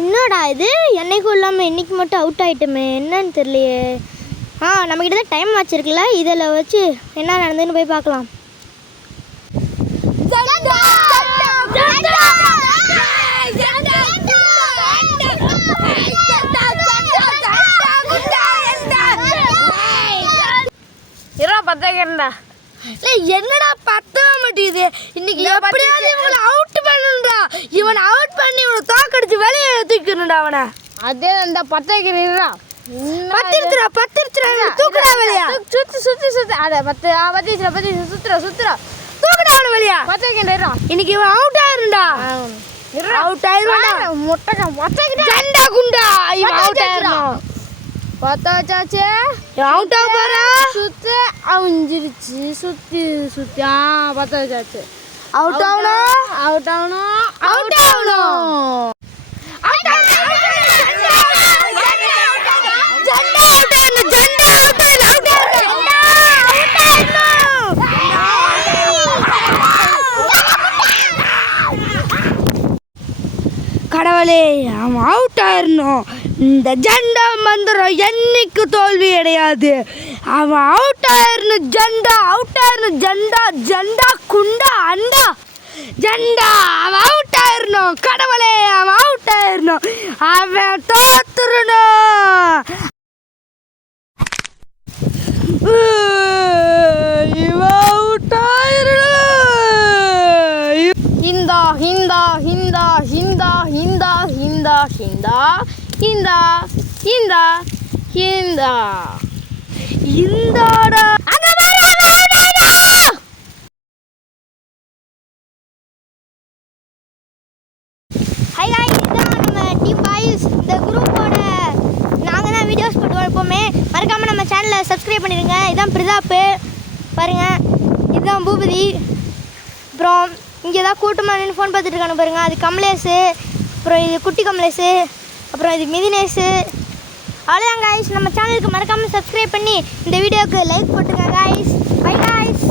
என்னடா இது என்னைக்கும் இல்லாமல் இன்னைக்கு மட்டும் அவுட் ஆகிட்டோமே என்னன்னு தெரியலையே. நம்மக்கிட்ட தான் டைம் வச்சுருக்குல்ல, இதில் வச்சு என்ன நடந்ததுன்னு போய் பார்க்கலாம். என்னடா பத்தவே மாட்டேங்குது. இன்னைக்கு எப்படியாவது இவங்களை அவுட் பண்ணணும்டா. இவனை அவுட் பண்ணி இவனை தோக்கடிச்சு வெளியே தூக்கணும்டா அவனை. அதே அந்த பத்திரிக்கிறா தூக்குடா வெளியா. சுத்தி அத பத்தி சுத்துற தூக்குடா அவனை வெளியா. பத்திரிக்கிறா இன்னைக்கு இவன் அவுட் ஆயிருண்டா. அவுட் ஆயிருண்டா. முட்டை பத்திரிக்கிறா ஜண்டா குண்டா இவன் அவுட் ஆயிருந்தான். பத்த வச்சாச்சு. அவுட் ஆக போறா. சுத்து அவிஞ்சிருச்சு. சுத்தி பத்த வச்சாச்சு. அவுட் ஆகணும். கடவுளே, அவன் அவுட் ஆயிரணும். இந்த ஜண்டா மந்திரம் என்னைக்கு தோல்வி அடையாது. அவன் அவுட் ஆயிரணும். ஜண்டா குண்டா அண்டா ஜண்டா அவன் அவுட் ஆயிரணும். கடவுளே, அவன் அவுட் ஆயிரணும். அவன் தோத்துறணும். இவன் அவுட் ஆயிரணும். இந்தாடா ஹை காய்ஸ், இதுதான் நம்ம டீம் பாய்ஸ். இந்த குரூப்போட நாங்கள் தான் வீடியோஸ் போட்டுவோம் எப்போவுமே. மறக்காமல் நம்ம சேனலை சப்ஸ்கிரைப் பண்ணிடுங்க. இதுதான் பிரதாப்பு பாருங்கள், இதுதான் பூபதி. அப்புறம் இங்கே தான் கூட்டமாக நின்று ஃபோன் பார்த்துட்டு இருக்கானு பாருங்கள், அது கமலேஷு. அப்புறம் இது குட்டி கமலேஷு. அப்புறம் இது மிதினேஷு. அவ்வளோதான் காய்ஸ். நம்ம சேனலுக்கு மறக்காமல் சப்ஸ்கிரைப் பண்ணி இந்த வீடியோவுக்கு லைக் போட்டுருங்க காய்ஸ். By guys.